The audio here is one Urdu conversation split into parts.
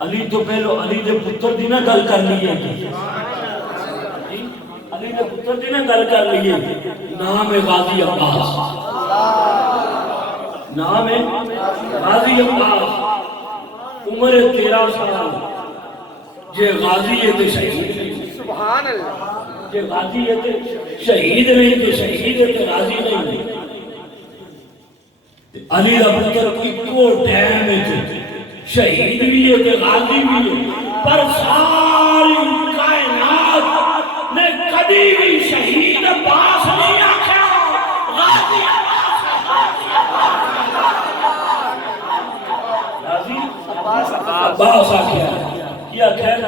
علی تو پہلو علی دے پتر دی نہ گل کر لیے علی دے پتر دی نہ گل کر لیے نام ہے غازی عباس نام ہے غازی عباس عمر 13 سال جے غازی ہے تے شہید سبحان اللہ جے غازی ہے تے شہید نہیں تے شہید ہے تے غازی نہیں علی دا پتر اکو ٹائم ہے شہید بھی ہے تے غازی بھی ہے پر ساری کائنات نے کبھی بھی شہید عباس نہیں آکھا غازی عباس آکھا کیا خیر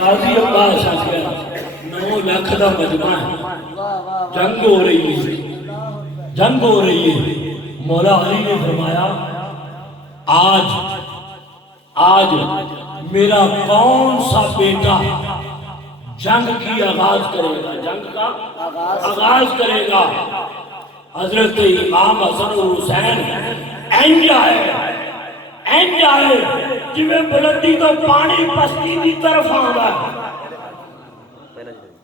غازی عباس آکھا 9 لاکھ دا مجمع ہے جنگ ہو رہی ہے مولا علی نے فرمایا آج میرا کون سا بیٹا جنگ کی آغاز کرے گا جنگ کا آغاز کرے گا حضرت امام حسن و حسین اینج آئے جویں بلندی تو پانی پستی دی طرف آندا ہے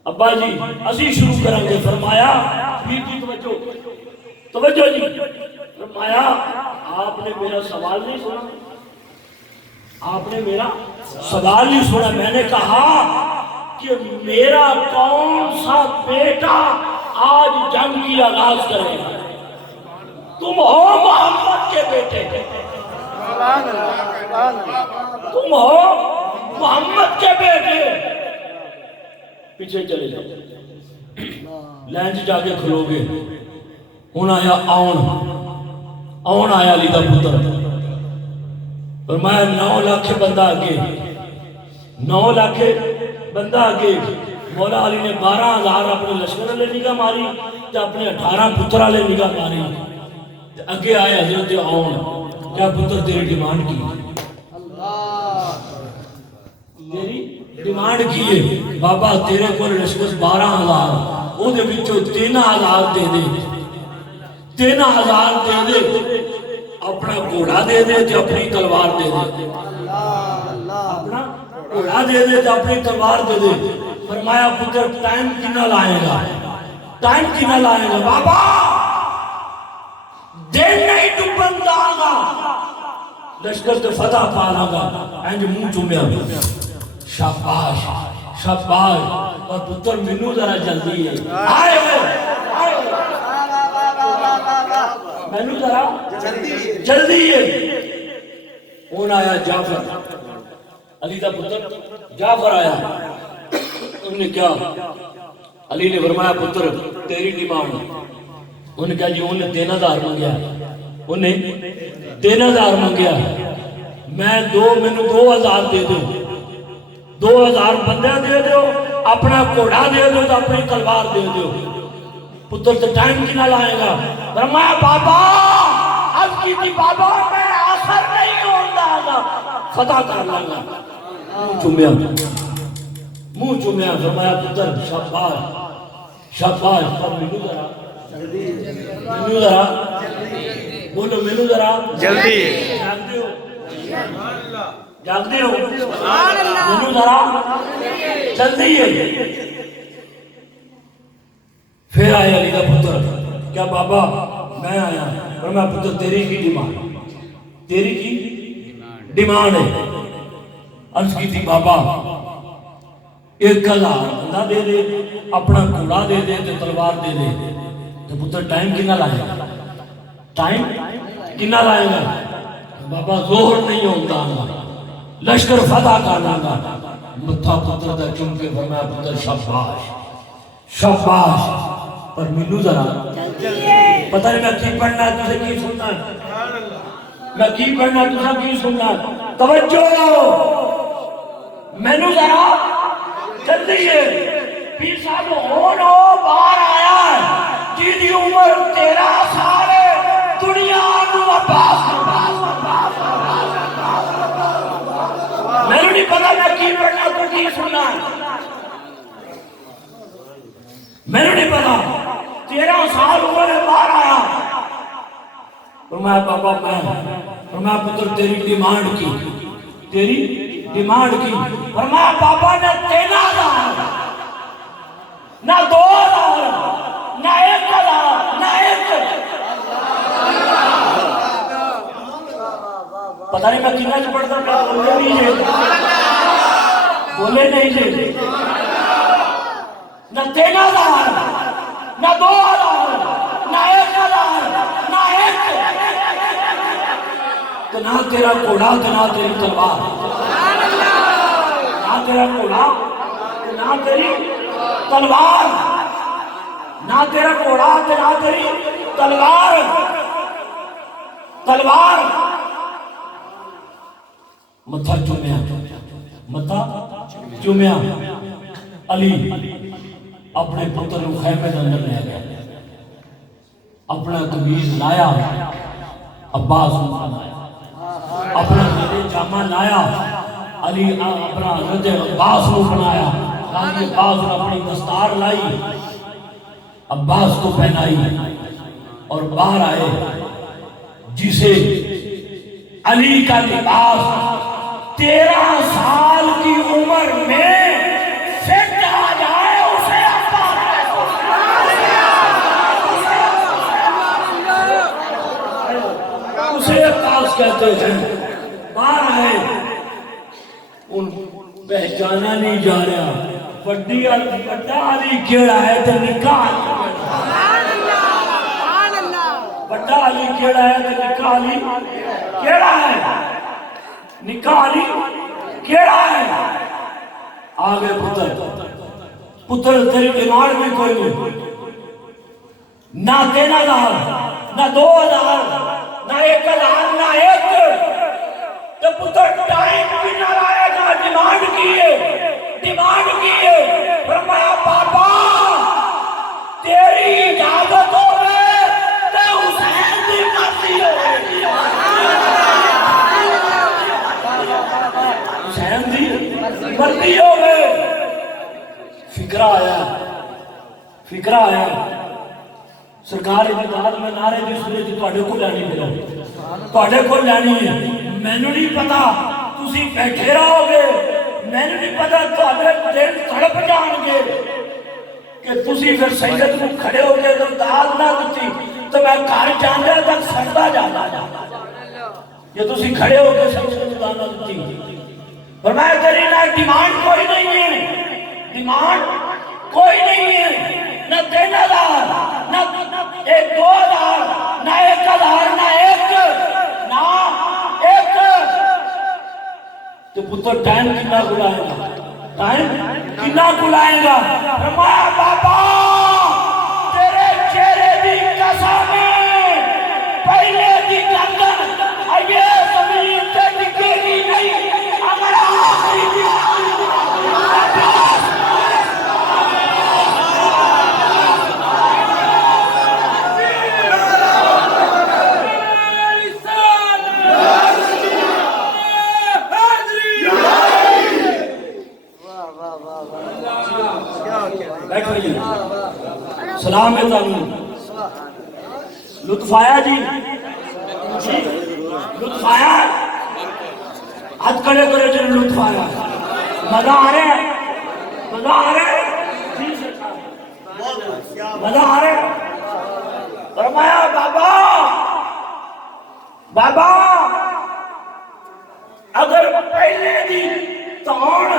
ابا جی اسی شروع کریں گے فرمایا پیر جی توجہ جی فرمایا آپ نے میرا سوال نہیں سنا آپ نے میرا سوال نہیں سنا میں نے کہا کہ میرا کون سا بیٹا آج جنگ کی آغاز کرے گا تم ہو محمد کے بیٹے تم ہو محمد کے بیٹے پیچھے چلے جاؤ لینچ جا کے کھلو گے ہون آیا آن آیا علی دا پتر فرمایا 9 لاکھ بندہ آگے 9 لاکھ بندہ آگے مولا علی نے 12,000 اپنے لشکر لے نگاہ ماری تو اپنے 18 پترہ لے نگاہ ماری اگے آئے حضرت آن کیا پتر تیری ڈیمانڈ کی تیری ڈیمانڈ کی ہے بابا تیرے کو لشکر 12,000 وہ دے بچوں 3,000 دے دے 3,000 دے دے اپنا گھوڑا دے دے تو اپنی تلوار دے دے اپنا گھوڑا دے دے تو اپنی تلوار دے دے فرمایا پتر ٹائم کنا لائے گا بابا دن نہیں ڈوبن داں لشکر سے فتح پانا گا اینج منہ چومیا شاباش اور پتر منو ذرا جلدی ہے آئے مینو ذرا جلدی ہے اون آیا جعفر علی دا پتر جعفر آیا انہوں نے کیا علی نے فرمایا پتر تیری ڈیمانڈ انہوں نے کہا جی انہیں 3,000 منگیا انہیں 3,000 منگیا میں مینو 2,000 دے دو 2,000 بندہ دے دو اپنا گھوڑا دے دو تو اپنی تلوار دے دو پتر سے ٹائم کی نہ لائے گا فرمایا بابا اب کی تھی بابا میں آخر نہیں ہوندہ گا فتح کر لگا منہ چومیا فرمایا پتر شاباش پر منو ذرا بولو منو ذرا جلدی جاگتے ہو منو ذرا جلدی ہے پھر آیا علی کا پتر کیا بابا میں آیا فرمایا پتر تیری کی ڈیمانڈ ہے عرض کی تھی بابا 1,000 بندہ دے دے اپنا گھوڑا دے دے تو تلوار دے دے تو پتر ٹائم کنا لائے گا بابا زہر نہیں ہوتا لشکر فتح کرنا گا متھا پتر دا چون کے فرمایا پتر شاباش پر ملو ذرا پتہ نہیں میں کی پڑھنا ہے تجھے کی سننا ہے میں کی پڑھنا ہے تجھے کی سننا ہے توجہ مینو ذرا جلدی ہے پیر صاحب باہر آیا ہے جی دی عمر 13 سال ہے دنیا نو عباس میں نہیں پتا میں کی پڑھنا تو کی سننا ہے میں نہیں پتا 13 سال عمر ہے باہر آیا فرمایا بابا میں فرمایا پتر تیری ڈیمانڈ کی تیری ڈیمانڈ کی، فرمایا بابا نہ 13,000 نہ 2,000 نہ 1,000 نہ 1، پتہ نہیں میں کتنا چ پڑھتا ہوں، بولے نہیں جی، بولے نہیں جی، نہ 13,000 نہ 2,000 نہ 1,000 نہ 1، تو نہ تیرا گھوڑا تو نہ تیری تلوار، نہ تیرا گھوڑا تو نہ تیری تلوار، نہ تیرا گھوڑا تو نہ تیری تلوار، تلوار متھا چومیا، متھا چومیا، علی اپنے پتر کو خیمے کے اندر لے گیا، اپنا قمیض لایا، عباس کو بنایا، اپنا زیر جامہ لایا، علی اپنا حضرت عباس کو بنایا، حضرت عباس نے اپنی دستار لائی، عباس کو پہنائی اور باہر آئے، جسے علی کا لباس 13 سال کی عمر میں فٹ آ جائے اسے عباس کہتے ہیں۔ باہر آئے، ان پہچانا نہیں جا رہا، بڑا علی کیڑا ہے تو نکاح، بڑا علی کیڑا ہے تو نکاح علی کیڑا ہے، نکاح علی کیڑا ہے۔ آگے پتر تیری ڈیمانڈ میں کوئی نہیں، نہ 13,000 نہ 2,000 نہ 1,000 نہ 1، تو پتر ٹائم بھی نہ آئے گا، ڈیمانڈ کیے، فرمایا بابا تیری اجازت ہو گئے تو حسین کی مرضی ہو گئی، حسین دی مرضی ہو گئے۔ فکرہ آیا سرکار امداد میں نعرے دی صورت تواڈے کو لینی پڑے، تواڈے کو لینی ہے، مینوں نہیں پتا تسی بیٹھے رہو گے، مینوں نہیں پتا تواڈے دل تڑپ جان گے کہ تسی پھر سید کو کھڑے ہو کے تو داد نہ دتی تو میں گھر جاندے تک سڑدا جانا، یہ تسی کھڑے ہو کے سید کو داد نہ دتی۔ فرمایا تیری نہ ڈیمانڈ کوئی نہیں ہے، ڈیمانڈ کوئی نہیں ہے، نہ 13,000 نہ 2,000 نہ 1,000 نہ 1 نہ 1۔ تو پتر ٹائم کتنا بلائے گا، ٹائم کتنا بلائے گا؟ فرمایا بابا تیرے چہرے دی قسم پہلے دی گردن یہ زمین تے ٹکے گی نہیں، اگر آخری دی سلام ہے تعلیم، لطف آیا جی، لطف آیا، ہاتھ کھڑے کرے جو لطف آیا، مزہ آ رہا ہے، مزہ آ رہا ہے، مزہ آ رہا ہے۔ فرمایا بابا اگر پہلے دی تان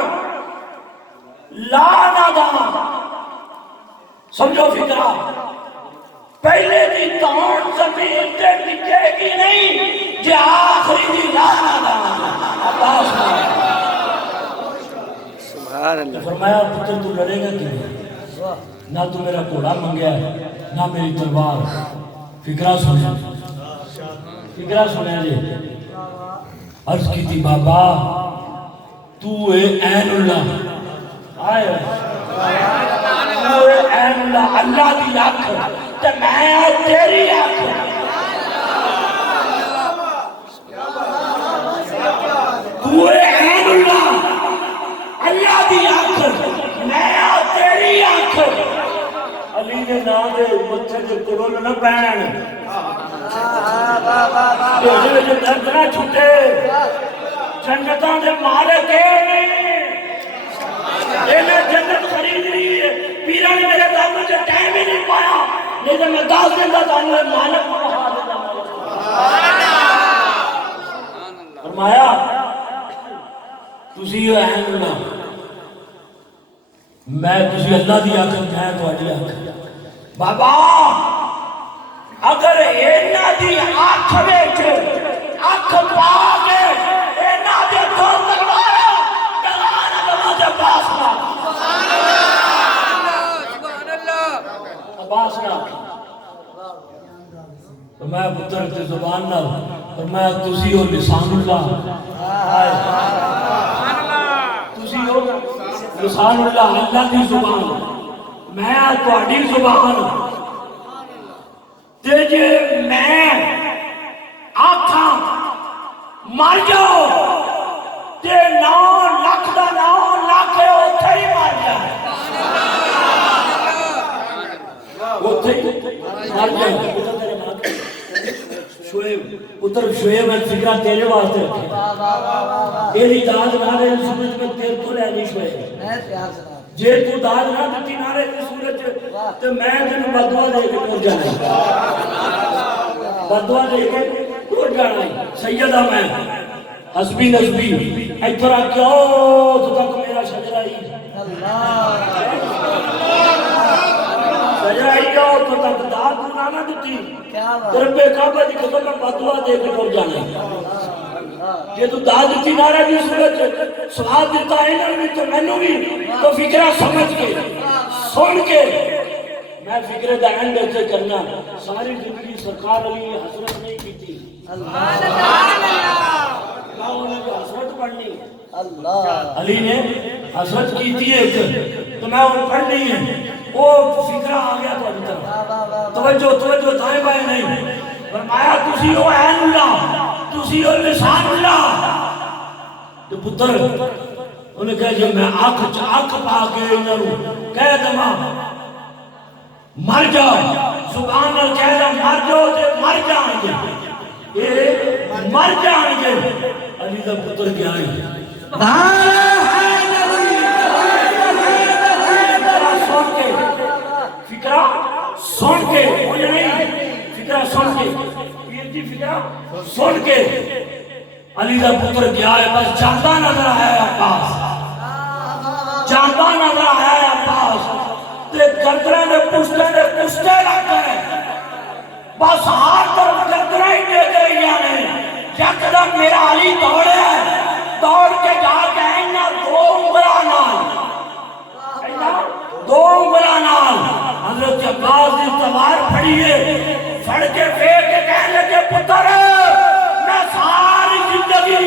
لا نہ دا، سمجھو فکرہ، پہلے دی تان زمین تے ٹکے گی نہیں جے آخری دی لا نہ دا۔ عباس سبحان اللہ۔ فرمایا پتر تو لڑے گا کیوں؟ نہ تو میرا گھوڑا منگیا ہے نہ میری تلوار، فکرہ سنیں، فکرہ سنیں جی۔ عرض کی تھی بابا تو اے عین اللہ، آئے تو اے عین اللہ، اللہ دی آنکھ تے میں تیری آنکھ، تو اے عین اللہ، اللہ دی آنکھ میں تیری آنکھ۔ علی کے نام دے بچے جو کرول نہ پہن جو درد نہ چھوٹے، جنتاں دے مالک جنت خرید رہی ہے پیرا نے میرے دامن سے ٹائم ہی نہیں پایا نہیں تو میں 10 دن کا تانوں مالک کو بہا دیتا فرمایا تسی ہو اہم اللہ میں تسی اللہ دی آنکھ میں تہاڈی آنکھ بابا اگر اینا دی آنکھ وچ آنکھ پا کے اینا دے دو تلوار ڈلان دے پاس نہ عباس نہ تو میں پتر تے زبان نہ اور میں تسی ہو لسان اللہ تسی ہو لسان اللہ اللہ دی زبان میں تہاڈی زبان تے جے میں آکھاں مر جاؤ تے 9 لاکھ دا 9 لاکھ اوتھے ہی مر جائے اوتھے ہی مر جائے شعیب پتر شعیب ہے فکرہ تیرے واسطے رکھے تیری داد نارے سورج میں تیر کو لے نہیں شعیب جے تو داد نہ دیتی نارے سورج تو میں تینوں بدعا دے کے ٹور جانا بدعا دے کے ٹور جانا سیدہ میں حسبی نسبی ایتھر آکے تو تک میرا شجرہ ہی شجرہ ہی جاؤ تو تک داد نہ دیتی رب کعبہ دی قسم میں بدعا دے کے ٹور جانا یہ تو داد دیتی نارے بھی سورج سواد دیتا ہے نا بھی تو میں بھی تو فکرہ سمجھ کے سن کے میں فکرہ دہن سے کرنا ساری زندگی سرکار علی حسرت نہیں کی تھی اللہ نے حسرت پڑھنی علی نے حسرت کی تھی ایک تو میں وہ پڑھنی ہے وہ فکرہ آ گیا تو ابھی طرح توجہ دائیں بائیں نہیں فرمایا تسی ہو عین اللہ تسی ہو لسان اللہ تو پتر انہیں کہا جب میں آنکھ پا کے انہوں کہہ دما مر جاؤ زبان اور کہہ دما مر جاؤ تے مر جائیں گے یہ مر جائیں گے علی دا پتر کیا ہے فکرہ سن کے مجھے نہیں فکرہ سن کے فکرہ سن کے علی دا پتر کیا ہے بس جانتا نظر آیا عباس جانتا نظر آیا عباس تے گردرہ نے پشتے لگ گئے بس ہار طرف گردرہ ہی دے گئی یعنی یکدم میرا علی دوڑے ہے دوڑ کے جا کے اینا 2 انگلہ نال حضرت عباس نے تلوار پھڑی ہے پھڑ کے پھیک کے کہنے لگے پتر میں ساری زندگی